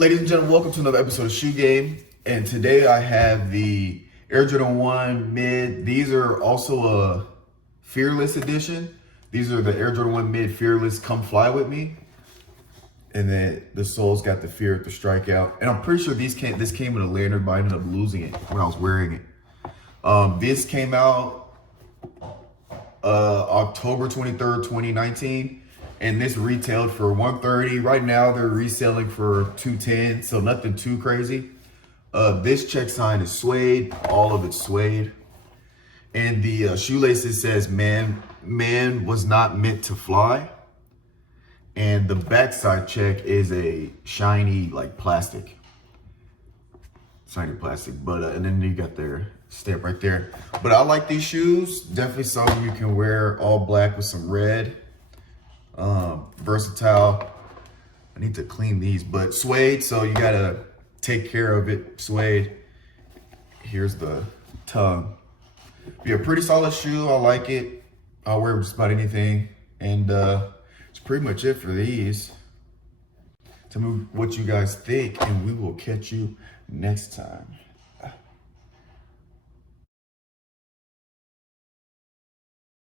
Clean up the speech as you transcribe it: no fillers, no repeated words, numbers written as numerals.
Ladies and gentlemen, welcome to another episode of Shoe Game. And today I have the Air Jordan 1 Mid. These are also a Fearless edition. These are the Air Jordan 1 Mid Fearless Come Fly With Me. And then the sole's got the Fear at the Strikeout. And I'm pretty sure this came with a lanyard, but I ended up losing it when I was wearing it. This came out October 23rd, 2019. And this retailed for $130. Right now they're reselling for $210, so nothing too crazy. This check sign is suede, all of it's suede. And the shoelaces says man was not meant to fly. And the backside check is a shiny like plastic. Shiny plastic, but and then you got their stamp right there. But I like these shoes, definitely something you can wear all black with some red. Versatile. I need to clean these, but suede, so you gotta take care of it. Suede. Here's the tongue. Be a pretty solid shoe. I like it. I'll wear just about anything, and that's pretty much it for these. Tell me what you guys think, and we will catch you next time.